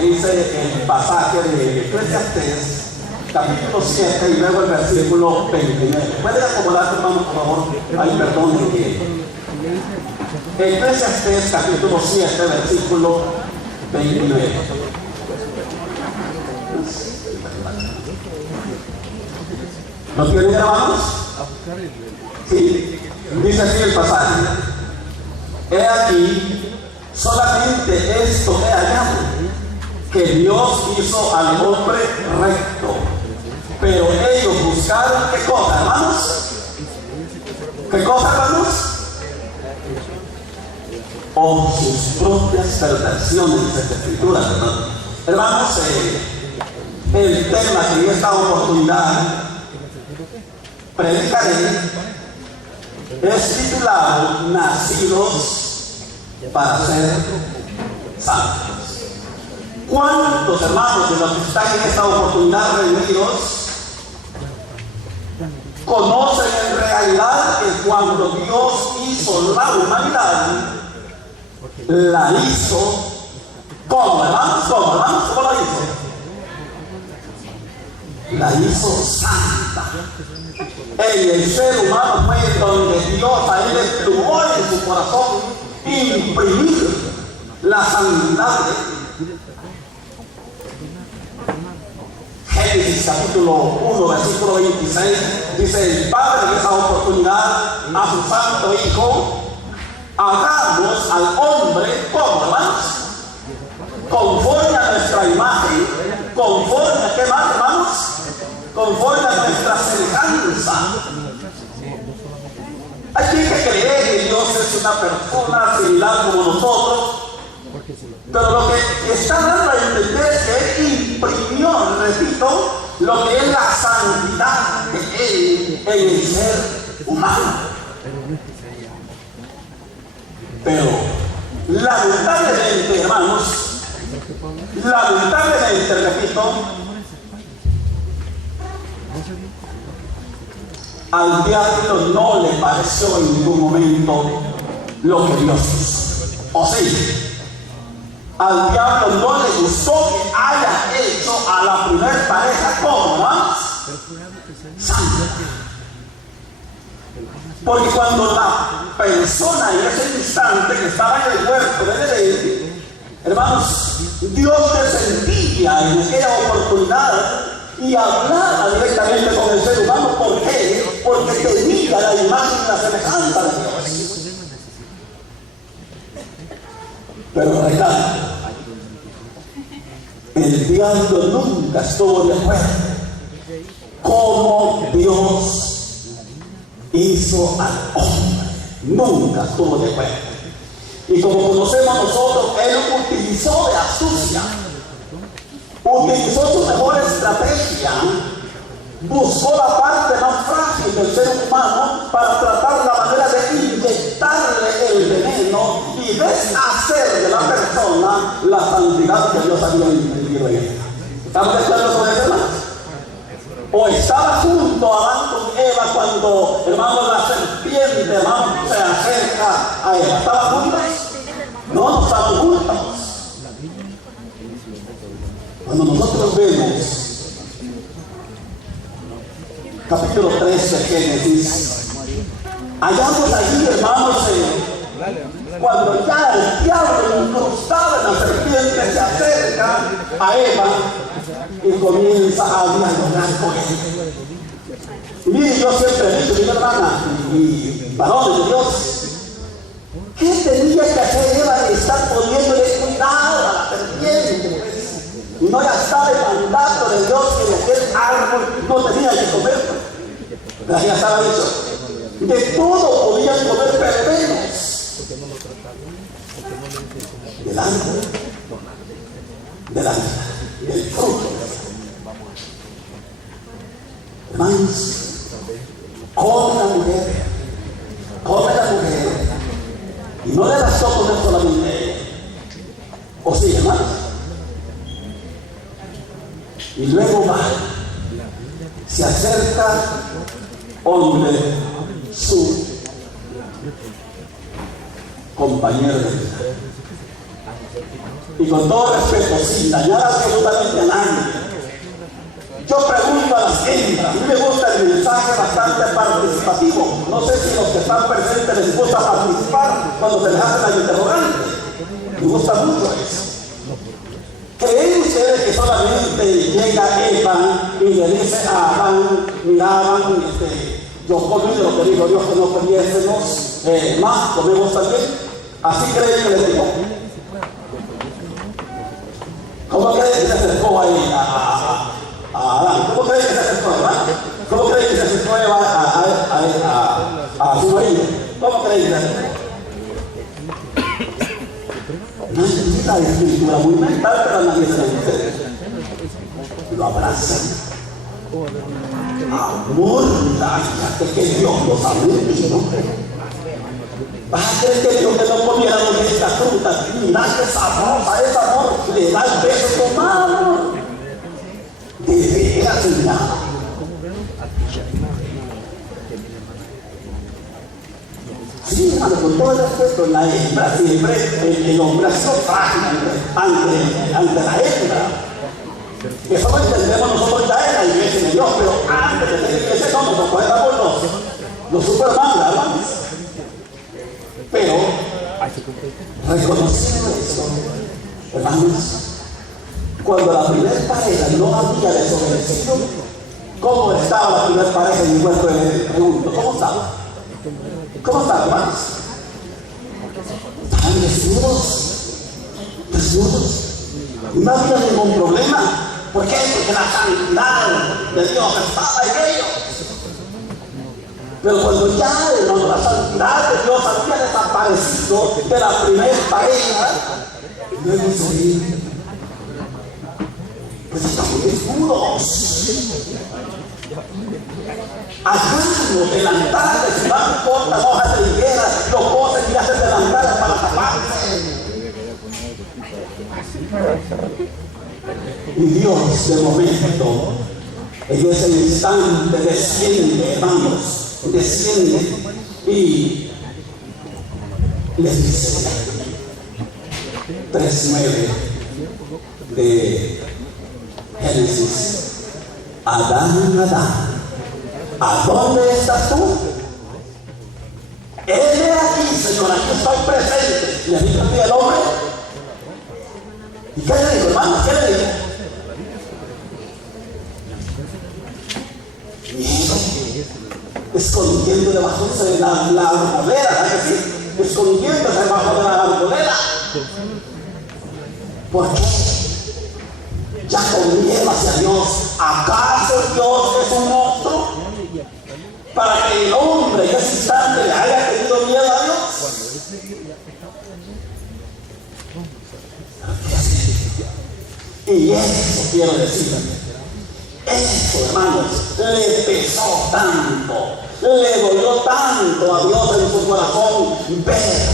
que dice el pasaje de Eclesiastés, capítulo 7 y luego el versículo 29. ¿Pueden acomodarse, hermano, por favor? Ay, perdón, Eclesiastés, capítulo 7, versículo 29. ¿Lo tienen, hermanos? Sí. Dice así el pasaje: he aquí, solamente esto he hallado, que Dios hizo al hombre recto, pero ellos buscaron ¿qué cosa, hermanos? ¿Qué cosa, hermanos? O sus propias perversiones de escrituras, hermanos. Hermanos, el tema que en esta oportunidad predicaré es titulado Nacidos para ser santos. ¿Cuántos hermanos de los que están en esta oportunidad reunidos conocen en realidad que cuando Dios hizo la humanidad, la hizo ¿cómo, hermanos? ¿Cómo, hermanos? ¿Cómo lo hizo? La hizo santa. En el ser humano fue donde Dios a él estuvo en su corazón imprimir la santidad. Génesis capítulo 1, versículo 26 dice: el Padre en esa oportunidad a su santo Hijo, hagamos al hombre como, hermanos, conforme a nuestra imagen, conforme a qué más, hermanos, conforme a nuestra semejanza. Hay quien que cree que Dios es una persona similar como nosotros, pero lo que está dando a entender es que Él imprimió, repito, lo que es la santidad de Él en el ser humano. Pero lamentablemente, hermanos, lamentablemente, repito, al diablo no le pareció en ningún momento lo que Dios hizo. O sí, al diablo no le gustó que haya hecho a la primer pareja como más santa. Porque cuando la persona en ese instante que estaba en el huerto de Edén, hermanos, Dios descendía en aquella oportunidad y hablaba directamente con el ser humano. ¿Por qué? Porque tenía la imagen y la semejanza de Dios. Pero recalco, el diablo nunca estuvo de acuerdo como Dios hizo al hombre. Nunca estuvo de acuerdo. Y como conocemos nosotros, él utilizó de astucia, utilizó su mejor estrategia, buscó la parte más frágil del ser humano para tratar la manera de inyectarle el veneno y deshacer de la persona la santidad que Dios había imprimido en ella. ¿Estamos de acuerdo con eso, hermanos? O estaba junto a Adán con Eva cuando, hermanos, la serpiente, hermanos, se acerca a Eva. ¿Estaban juntos? No estaban juntos. Cuando nosotros vemos capítulo 3 de Génesis, hallamos allí, hermanos, cuando ya el diablo incrustado en la serpiente se acerca a Eva y comienza a dialogar con él. Y mire, yo siempre he dicho, mi hermana y varones de Dios, ¿qué tenía que hacer Eva de estar poniéndole cuidado a la serpiente? Y no ya estaba el mandato de Dios que de aquel árbol no tenía que comer. Pero ya estaba dicho, de todo podían comer, pero menos del árbol de la vida, del fruto. Hermanos, come la mujer, y no le bastó comer solamente, o sí, hermanos. Y luego va, se acerca hombre, su compañero de vida. y con todo respeto, sin dañar absolutamente a nadie, yo pregunto a las hembras. A mí me gusta el mensaje bastante participativo. No sé si los que están presentes les gusta participar cuando se les hace la interrogante. Me gusta mucho eso. ¿Creen ustedes que solamente llega Eva y le dice a Adán, miraban, yo comí de lo que dijo Dios que no comiésemos más, comemos también? ¿Así creen que le dijo? ¿Cómo creen que se acercó ahí a Adán? ¿Cómo creen que se acercó a Adán? ¿Cómo creen que se acercó a su marido? ¿Cómo creen que se acercó? No es la escritura muy mental, pero nadie se lo dice. Lo abrazan. Amor, fíjate que Dios los ha mentido. ¿Vas a creer que Dios que no comiéramos de esta fruta? Mira que sabrosa es, amor. Le da el beso tomado. De veras, mira. Sí, hermano, con todo el respeto, la hembra siempre, el hombre ha sido frágil ante la hembra. Eso lo entendemos nosotros ya en la iglesia de Dios, pero antes de la iglesia no nos ocupamos los superman, hermanos. Pero, reconociendo eso, hermanos, cuando la primera pareja no había desobedecido, ¿cómo estaba la primera pareja en mi cuerpo? Le pregunto, ¿cómo estaba? ¿Cómo están, hermanos? Estaban desnudos. No había ningún problema. ¿Por qué? Porque la santidad de Dios estaba en ellos. Pero cuando ya, hermano, la santidad de Dios había desaparecido de la primera pareja, luego se pues estamos desnudos. Allá los delantales, si van cortas hojas de higuera, los cosen y hacen delantales para taparse. Y Dios, de momento, en ese instante desciende, hermanos, desciende y les dice 3:9 de Génesis: Adán, Adán, ¿a dónde estás tú? Él es aquí, Señor, aquí estoy presente. Y le dijo así el hombre. ¿Y qué le dijo, hermano? ¿Qué le dijo? Miedo. Escondiendo debajo de la arboleda, ¿verdad que sí? Escondiéndose debajo de la arboleda. ¿Por qué? Ya con miedo hacia Dios. ¿Acaso Dios es un monstruo? Para que el hombre en ese instante le haya tenido miedo a Dios. Y eso quiero decir. Eso, hermanos, le pesó tanto, le dolió tanto a Dios en su corazón ver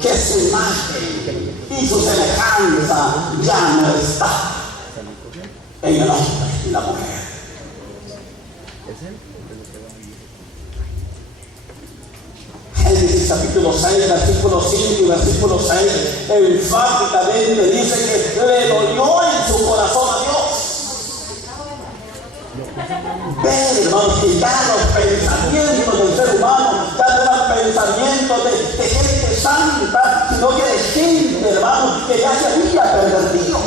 que su imagen y su semejanza ya no está en el hombre y la mujer. Génesis capítulo 6, versículo 5 y versículo 6, enfáticamente dice que le dolió en su corazón a Dios. Ven, hermanos, que ya los pensamientos del ser humano ya no eran pensamientos de gente santa, sino que de gente, hermanos, que ya se había pervertido.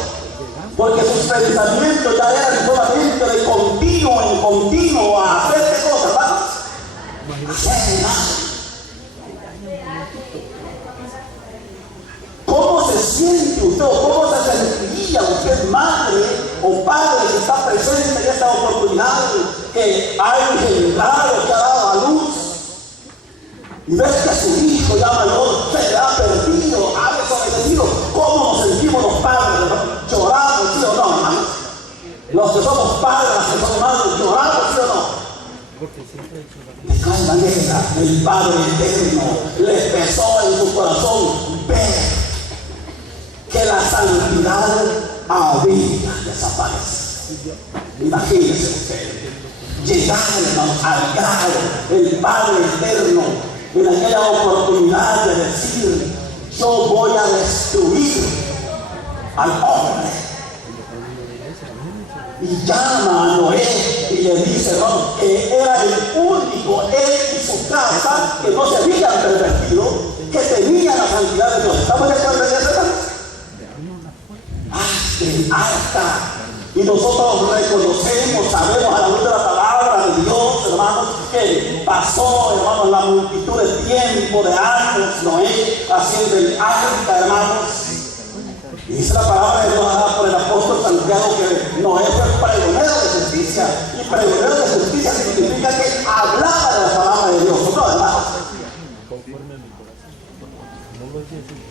Porque sus pensamientos ya eran solamente de continuo en continuo a hacer qué cosas, hermanos. Hacer nada. ¿Cómo se siente usted o cómo se sentiría usted, madre o padre que está presente en esta oportunidad que ha engendrado, que ha dado a luz? Y ves que su hijo ya mayor se le ha perdido, ha desobedecido. ¿Cómo nos sentimos los padres? ¿Lloramos, sí o no, hermano? Los que somos padres, los que somos madres, ¿lloramos, sí o no? De tal manera el Padre Eterno le pesó en su corazón ver que la santidad había desaparecido. Imagínense usted, llegar, hermanos, al grado el Padre Eterno en aquella oportunidad de decir: yo voy a destruir al hombre. Y llama a Noé y le dice, hermano, que era el único, él y su casa, que no se habían pervertido, que tenían la santidad de Dios. ¿Estamos de acuerdo en eso, hermanos? Hazte arca. Y nosotros reconocemos, sabemos a la luz de la palabra de Dios, hermanos, que pasó, hermanos, la multitud de tiempo, de años, Noé haciendo el arca, hermanos. Y dice la palabra de Dios por el apóstol Santiago que Noé fue pregonero de justicia. Y pregonero de justicia significa que hablaba de la palabra de Dios, ¿no, hermanos?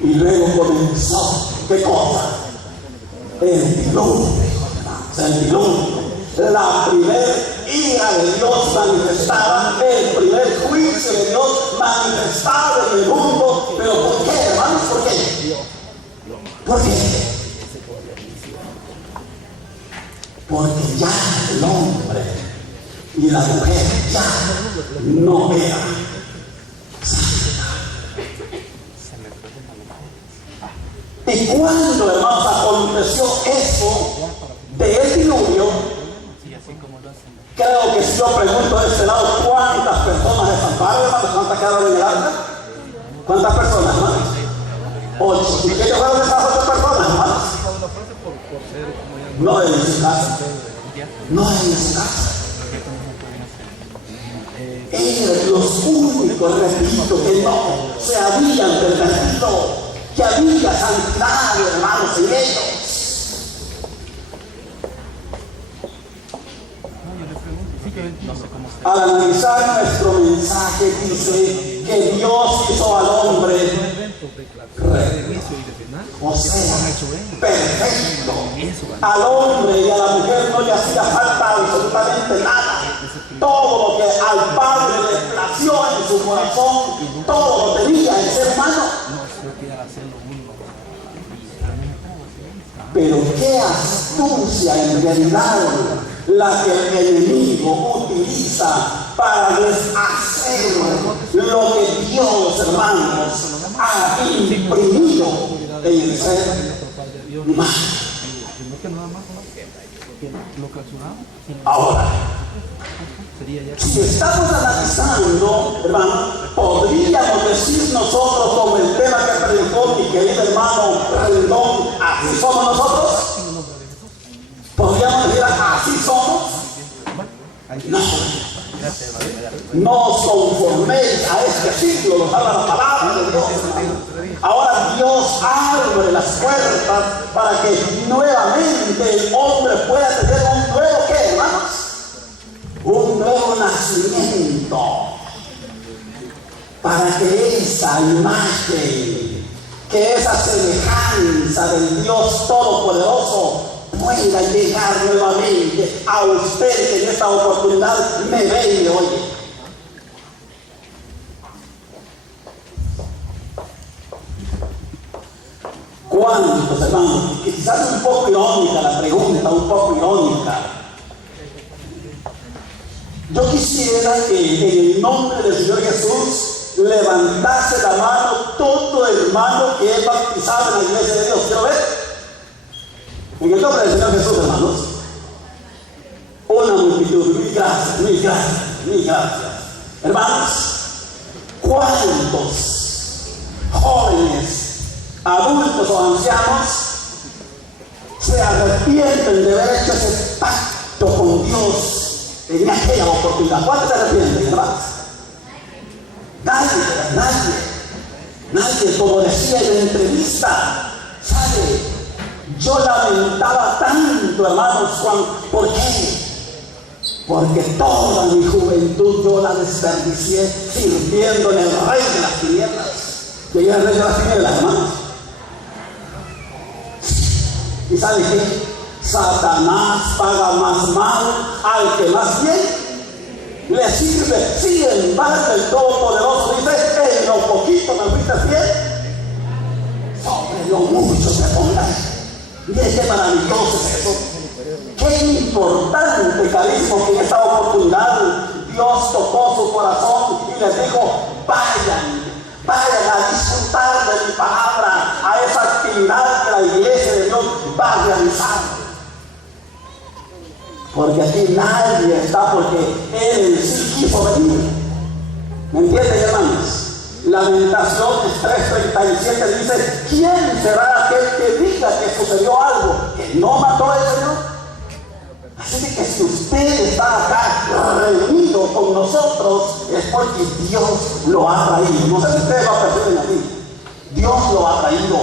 Y luego comenzó, ¿qué cosa? El diluvio, la primera ira de Dios manifestada, el primer juicio de Dios manifestado en el mundo. ¿Pero por qué, hermanos? ¿Por qué? ¿Por qué? Porque ya el hombre y la mujer ya no eran santa. Y cuando, hermanos, aconteció eso del diluvio, creo que si yo pregunto de este lado, ¿cuántas personas se salvaron, hermanos? ¿Cuántas quedaron en el arca? ¿Cuántas personas, hermanos? 8. ¿Y qué fueron esas 8 personas, hermanos? No en su casa. No en su casa. Eran los únicos, repito, que no se habían pervertido, que había santidad, hermanos, en ellos. Al analizar nuestro mensaje dice que Dios hizo al hombre o sea, perfecto. Al hombre y a la mujer no le hacía falta absolutamente nada. Todo lo que al Padre le plació en su corazón, todo lo tenía el ser humano. Pero qué astucia en realidad la que el enemigo utiliza para deshacer lo que Dios, hermanos, ha imprimido en el ser humano. Ahora, si estamos analizando, hermano, podríamos decir nosotros, como el tema que predicó mi querido hermano Rendón, así somos nosotros. ¿Podríamos decir así somos? No. No os conforméis a este siglo, nos habla la palabra de Dios. Ahora Dios abre las puertas para que nuevamente el hombre pueda tener un nuevo, ¿qué, hermanos? Un nuevo nacimiento. Para que esa imagen, que esa semejanza del Dios Todopoderoso pueda llegar nuevamente a usted, que en esta oportunidad me ve y me oye. ¿Cuántos, hermanos? Quizás un poco irónica la pregunta, un poco irónica. Yo quisiera que en el nombre del Señor Jesús levantase la mano todo hermano que es bautizado en la iglesia de Dios. ¿Quiero ver? En el nombre del Señor Jesús, hermanos. Una multitud. Mil gracias, mil gracias, mil gracias. Hermanos, ¿cuántos jóvenes, adultos o ancianos se arrepienten de haber hecho ese pacto con Dios en aquella oportunidad? ¿Cuántos se arrepienten, hermanos? Nadie, como decía en la entrevista, ¿sabe? Yo lamentaba tanto, hermanos, ¿por qué? Porque toda mi juventud yo la desperdicié sirviendo en el rey de las tinieblas. ¿Quién es el rey de las tinieblas, hermanos? ¿Y sabe qué? Satanás paga más mal al que más bien le sirve. Sin embargo, el Todopoderoso dice: en lo poquito me fuiste fiel, sobre lo mucho te pondré. Miren qué maravilloso es eso. Qué importante, carísimo, que en esta oportunidad Dios tocó su corazón y les dijo: vayan a disfrutar de mi palabra, a esa actividad que la iglesia de Dios va a realizar. Porque aquí nadie está porque Él en sí quiso venir. ¿Me entienden, hermanos? Lamentaciones 3:37 dice: ¿quién será aquel que diga que sucedió algo que no mató el Señor? Así que si usted está acá reunido con nosotros es porque Dios lo ha traído. No sé si ustedes lo perciben así. Dios lo ha traído.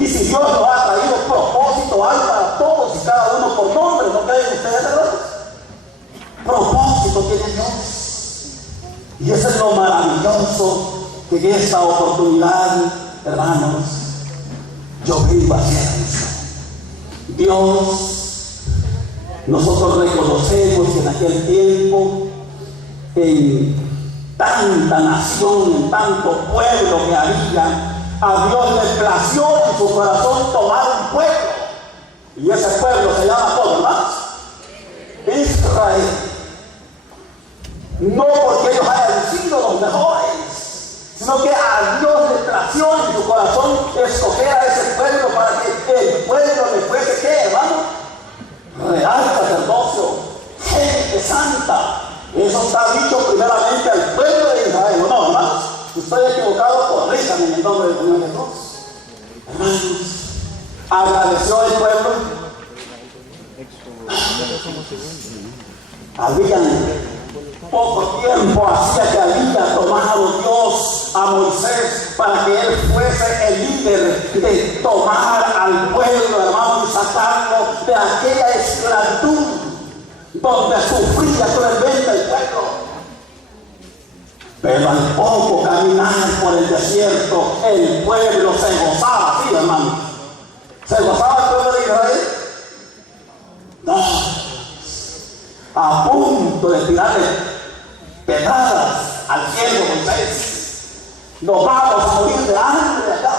Y si Dios lo ha traído, propósito hay para todos y cada uno por nombre. ¿No creen ustedes, hermanos? Propósito tiene Dios. Y eso es lo maravilloso, que en esta oportunidad, hermanos, yo vengo a hacer eso. Dios, nosotros reconocemos que en aquel tiempo, en tanta nación, en tanto pueblo que había, a Dios le plació en su corazón tomar un pueblo. Y ese pueblo se llama ¿cómo, hermanos? Israel. No porque ellos hayan sido los mejores, sino que a Dios le plació en su corazón escoger a ese pueblo para que el pueblo le fuese, ¿qué, hermano? Real sacerdocio, gente santa. Eso está dicho primeramente al pueblo de Israel, ¿no, hermanos? Si estoy equivocado, corríjame en el nombre del Señor Jesús. Hermanos, agradeció el pueblo. Habían poco tiempo hacía que había tomado Dios a Moisés para que él fuese el líder de tomar al pueblo, hermano, y sacarlo de aquella esclavitud donde sufría cruelmente el pueblo. Pero al poco caminar por el desierto, el pueblo se gozaba, ¿sí, hermano? ¿Se gozaba el pueblo de Israel? No. A punto de tirarle pedradas al cielo, Moisés. Nos vamos a morir de hambre acá.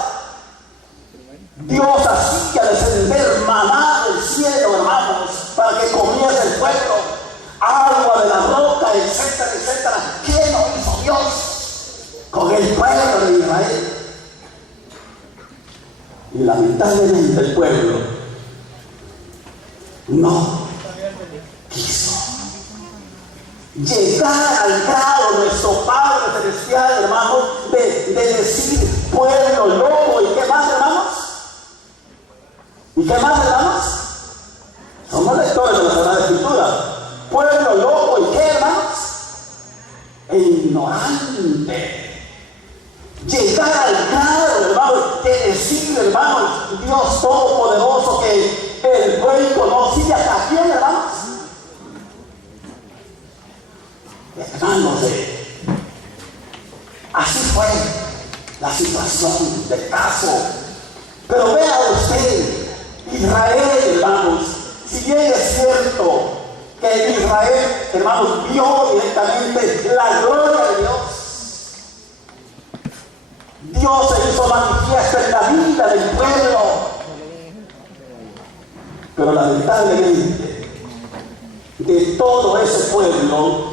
Dios hacía descender maná del cielo, hermanos, para que comiese el pueblo, agua de la roca, etcétera, etcétera. ¿Qué no hizo Dios con el pueblo de Israel? Y lamentablemente el pueblo no quiso llegar al grado de nuestro Padre Celestial, hermanos, de decir pueblo loco. ¿Y qué más, hermanos? ¿Y qué más, hermanos? Somos lectores de la Sagrada Escritura. Pueblo loco, ¿y qué, hermanos? E ignorante. Llegar al grado, hermanos, de decir, hermanos, Dios Todopoderoso, que el buey conocía a quién, hermanos. Hermanos, así fue la situación del caso. Pero vea usted, Israel, hermanos, si bien es cierto que Israel, hermanos, vio directamente la gloria de Dios, Dios se hizo manifiesto en la vida del pueblo. Pero lamentablemente, de todo ese pueblo,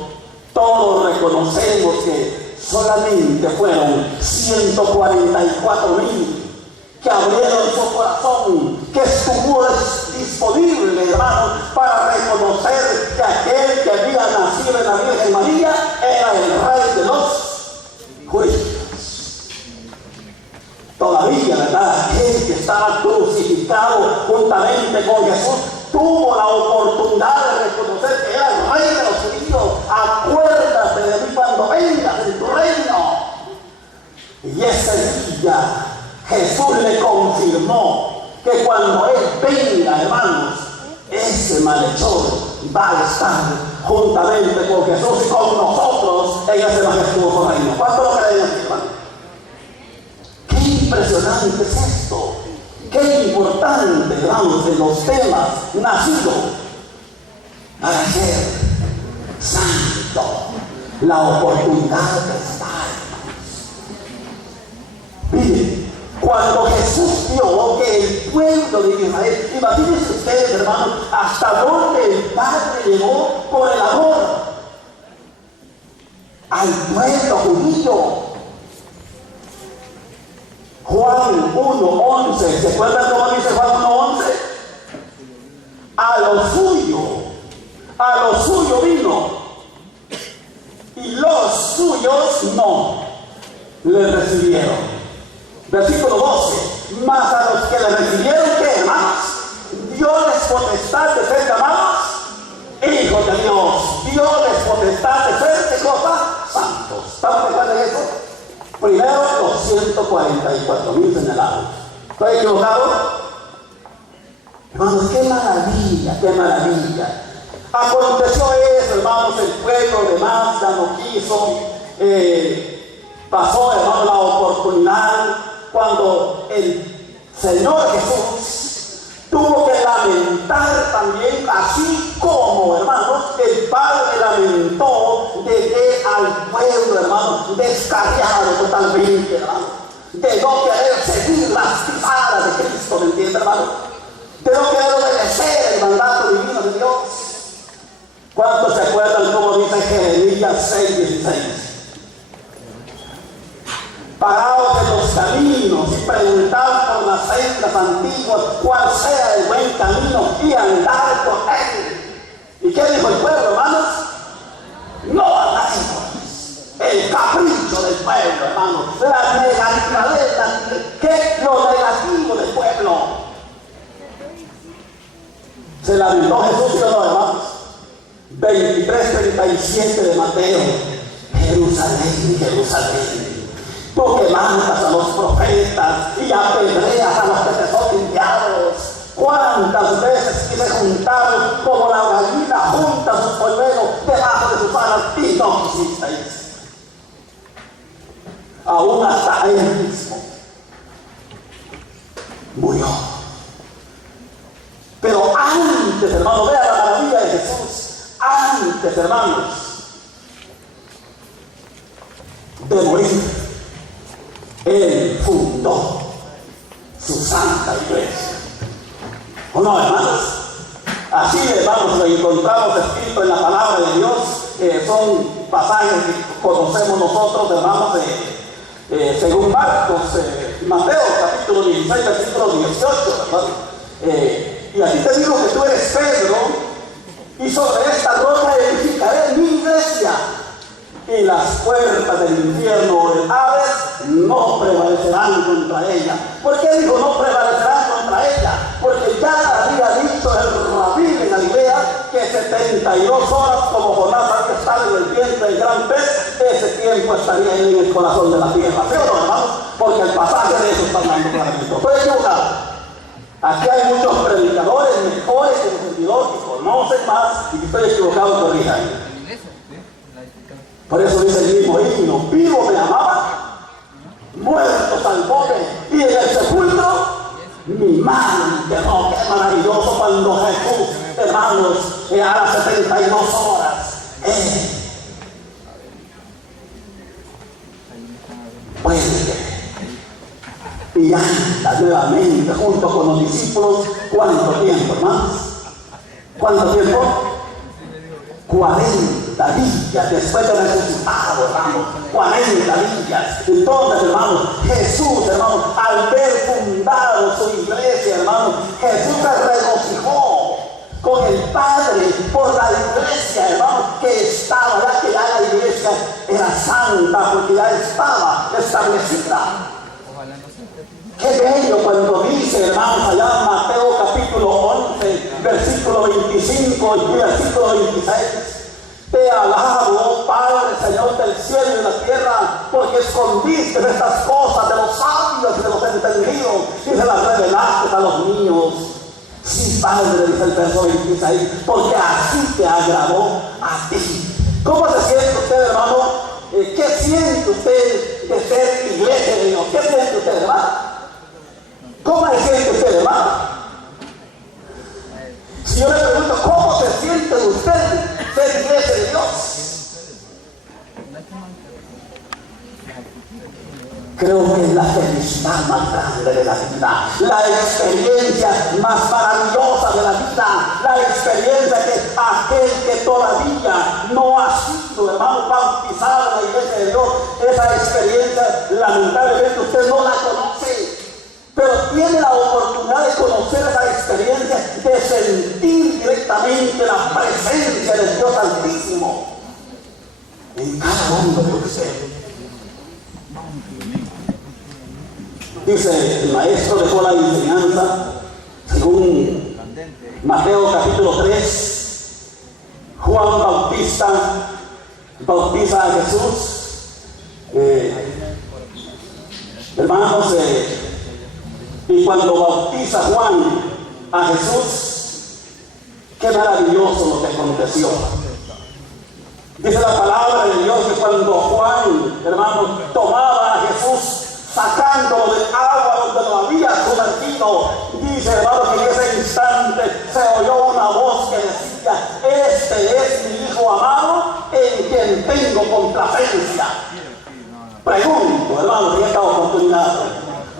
todos reconocemos que solamente fueron 144,000 que abrieron su corazón, que estuvo disponible, hermano, para reconocer que aquel que había nacido en la Virgen María era el Rey de los judíos. Todavía, ¿verdad? Aquel que estaba crucificado juntamente con Jesús tuvo la oportunidad de reconocer que era el Rey de los judíos. Acuérdate de mí cuando vengas en tu reino. Y ese día Jesús le confirmó que cuando Él venga, hermanos, ese malhechor va a estar juntamente con Jesús y con nosotros en ese majestuoso reino. ¿Cuánto lo creen aquí, hermano? Qué impresionante es esto. Qué importante, hermanos, de los temas nacidos para ser santo. La oportunidad de estar. Miren, cuando Jesús vio que el pueblo de Israel, imagínense ustedes, hermanos, hasta dónde el Padre llegó por el amor al pueblo judío. Juan 1:11, ¿se acuerdan cómo dice Juan 1:11? A lo suyo vino, y los suyos no le recibieron. Versículo 12, mas a los que le recibieron, ¿qué, hermanos? Dióles potestad de ser llamados hijos de Dios. Dióles potestad de ser, ¿qué cosa? Santos. ¿Estamos de acuerdo en eso? Primero, los 144,000 señalados. ¿Estoy equivocado? Hermanos, qué maravilla, qué maravilla. Aconteció eso, hermanos, el pueblo de Masda no quiso. Pasó, hermanos, la oportunidad cuando el Señor Jesús tuvo que lamentar también, así como, hermanos, el Padre lamentó de que al pueblo, hermanos, descarriado totalmente, hermanos, de no querer seguir las pisadas de Cristo, ¿me entiende, hermano? De no querer obedecer el mandato divino de Dios. ¿Cuántos se acuerdan cómo dice Jeremías 6:16? Paraos en los caminos y preguntad por las sendas antiguas cuál sea el buen camino y andar por él. ¿Y qué dijo el pueblo, hermanos? No andemos. El capricho del pueblo, hermanos. La negatividad, ¿qué es lo negativo del pueblo? Se lamentó Jesús, ¿sí o no, hermanos? 23:37 de Mateo. Jerusalén, Jerusalén, tú que matas a los profetas y apedreas a los que te son enviados. ¿Cuántas veces quise juntar como la gallina junta sus polluelos debajo de sus alas y no quisisteis? Aún hasta él mismo murió. Pero antes, hermano, vea la maravilla de Jesús. Antes, hermanos, de morir, Él fundó su santa iglesia. ¿O no, hermanos? Así, hermanos, lo encontramos escrito en la palabra de Dios. Son pasajes que conocemos nosotros, hermanos, según Marcos, Mateo, capítulo 16, versículo 18, ¿verdad? Y aquí te digo que tú eres Pedro, y sobre esta roca edificaré mi iglesia, y las puertas del infierno o del Hades no prevalecerán contra ella. ¿Por qué digo no prevalecerán contra ella? Porque ya había dicho el rabí en Galilea que 72 horas como Jonás había estado en el vientre del gran pez, ese tiempo estaría en el corazón de la tierra. ¿Sí o no, hermano? Porque el pasaje de eso está hablando claramente. Estoy equivocado. Aquí hay muchos predicadores mejores que los sentidos que conocen más, y si estoy equivocado, corrijan. Por eso dice el mismo himno: vivo me amaba, muerto salvóme, y en el sepulcro mi mano enterró. Qué maravilloso cuando Jesús, hermanos, a las 72 horas, vuelve y anda nuevamente junto con los discípulos. ¿Cuánto tiempo, hermanos? ¿Cuánto tiempo? 40 días después de resucitado, hermanos. 40 días. Entonces, hermanos, Jesús, hermanos, al ver fundado su iglesia, hermanos, Jesús se regocijó con el Padre por la iglesia, hermanos, que estaba, ya que ya la iglesia era santa, porque ya estaba establecida. Qué bello cuando dice, hermanos, allá en Mateo capítulo 11, versículo 25 y versículo 26. Te alabo, oh Padre, Señor del cielo y de la tierra, porque escondiste estas cosas de los sabios y de los entendidos y se las revelaste a los niños. Sí, Padre, dice el verso 26, porque así te agradó a ti. ¿Cómo se siente usted, hermano? ¿Qué siente usted de ser iglesia de Dios? ¿Qué siente usted, hermano? ¿Cómo se siente usted, hermano? Si yo le pregunto, ¿cómo se siente usted ser iglesia de Dios? Creo que es la felicidad más grande de la vida, la experiencia más maravillosa de la vida, la experiencia que aquel que todavía no ha sido, hermano, bautizado en la iglesia de Dios, esa experiencia lamentablemente usted no la conoce. pero tiene la oportunidad de conocer esa experiencia, de sentir directamente la presencia del Dios Altísimo en cada uno de ustedes. Dice el maestro dejó la enseñanza según Mateo capítulo 3. Juan Bautista bautiza a Jesús, hermanos, y cuando bautiza Juan a Jesús, qué maravilloso lo que aconteció. Dice la palabra de Dios que cuando Juan, hermanos, tomaba a Jesús sacándolo del agua donde lo había sumergido, dice, hermanos, que en ese instante se oyó una voz que decía: este es mi Hijo amado, en quien tengo complacencia. Pregunto, hermanos, en esta oportunidad,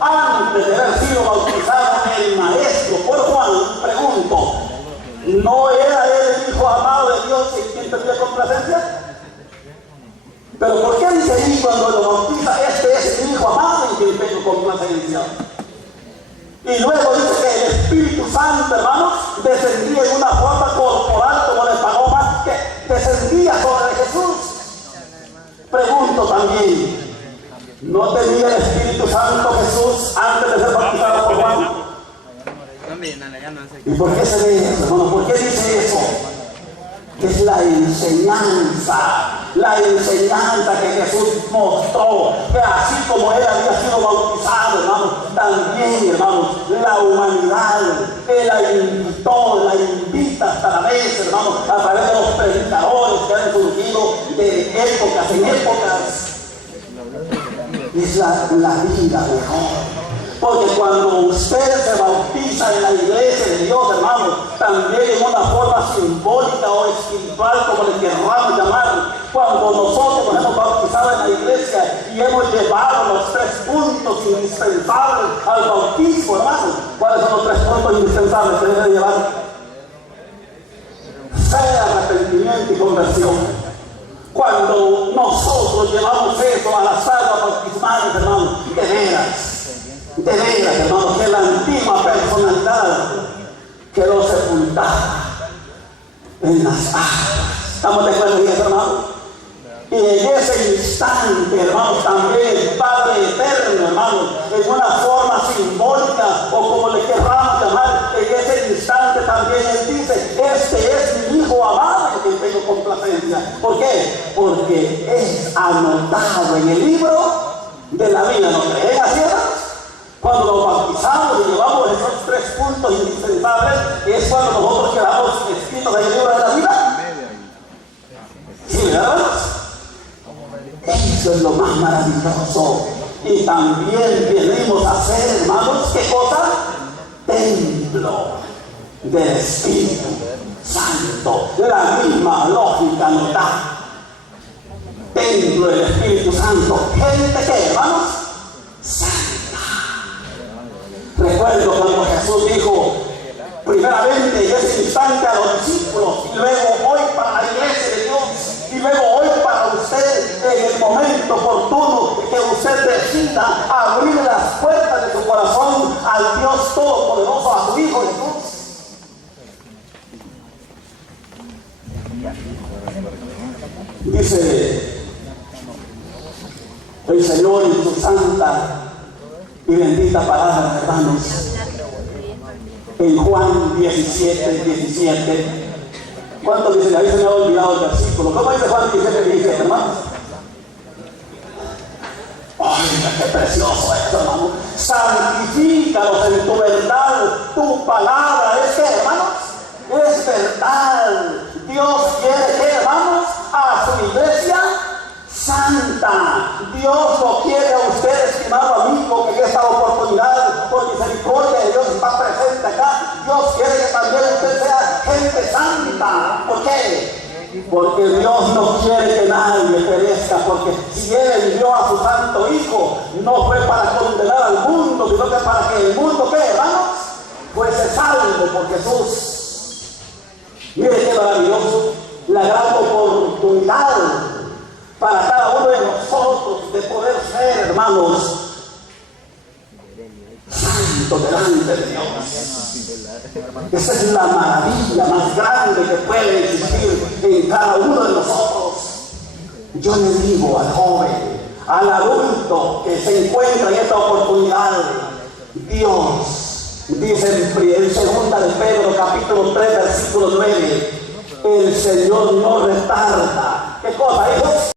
antes de haber sido bautizado el maestro por Juan, pregunto, ¿no era él el Hijo amado de Dios en quien tenía complacencia? Pero ¿por qué dice ahí cuando lo bautiza: este es mi Hijo amado en quien tengo complacencia? Y luego dice que el Espíritu Santo, hermanos, descendía en una forma corporal como de paloma, que descendía sobre Jesús. Pregunto también, ¿no tenía el Espíritu Santo Jesús antes de ser bautizado por Juan? ¿Y por qué se ve eso, hermano? ¿Por qué dice eso? Es la enseñanza que Jesús mostró, que así como él había sido bautizado, hermanos, también, hermanos, la humanidad, él la invitó, la invita hasta la vez, hermanos, a través de los predicadores que han surgido de épocas en épocas. Es la vida mejor. Porque cuando usted se bautiza en la iglesia de Dios, hermanos, también en una forma simbólica o espiritual, como le queramos llamar, cuando nosotros nos hemos bautizado en la iglesia y hemos llevado los 3 puntos indispensables al bautismo, hermanos, ¿cuáles son los 3 puntos indispensables que debe llevar? Fe, arrepentimiento y conversión. Cuando nosotros llevamos eso a las aguas bautismales, hermanos, de veras, hermanos, que la antigua personalidad quedó sepultada en las aguas. ¿Estamos de acuerdo en eso, hermanos? Y en ese instante, hermanos, también el Padre Eterno, hermanos, en una forma simbólica o como le queramos llamar, en ese instante también Él dice: este es mi Hijo amado en quien tengo complacencia. ¿Por qué? Porque es anotado en el libro de la vida. ¿No creen así, hermanos? Cuando nos bautizamos y llevamos esos 3 puntos indispensables, es cuando nosotros quedamos escritos en el libro de la vida. ¿Sí, verdad? Eso es lo más maravilloso. Y también venimos a ser, hermanos, ¿qué cosa? Templo del Espíritu Santo. La misma lógica nos da. Templo del Espíritu Santo. ¿Gente qué, hermanos? Santa. Recuerdo cuando Jesús dijo primeramente en ese instante a los discípulos, y luego hoy para la iglesia de Dios, y luego hoy para usted, en el momento oportuno que usted decida abrir las puertas de su corazón al Dios Todopoderoso, a su Hijo Jesús. Dice el Señor en su santa y bendita palabra, hermanos, en Juan 17:17. ¿Cuántos dicen? Ahí se me ha olvidado el versículo. ¿Cómo dice Juan 17:17, hermanos? ¡Ay, qué precioso es, hermano! Santifícalos en tu verdad. Tu palabra es que, hermanos, es verdad. Dios quiere que, hermanos, a su iglesia santa. Dios lo quiere a usted, estimado amigo, que en esta oportunidad, por misericordia de Dios, está presente acá. Dios quiere que también usted sea gente santa. ¿Por qué? Porque Dios no quiere que nadie perezca, porque si Él envió a su santo Hijo, no fue para condenar al mundo, sino que para que el mundo, ¿qué, hermanos? Fuese salvo por Jesús. Mire qué maravilloso, la gran oportunidad para cada uno de nosotros de poder ser, hermanos, santos. Cristo delante de Dios. Esa es la maravilla más grande que puede existir en cada uno de nosotros. Yo le digo al joven, al adulto que se encuentra en esta oportunidad, Dios dice en 2 de Pedro capítulo 3 versículo 9, el Señor no retarda. ¿Qué cosa, hijos?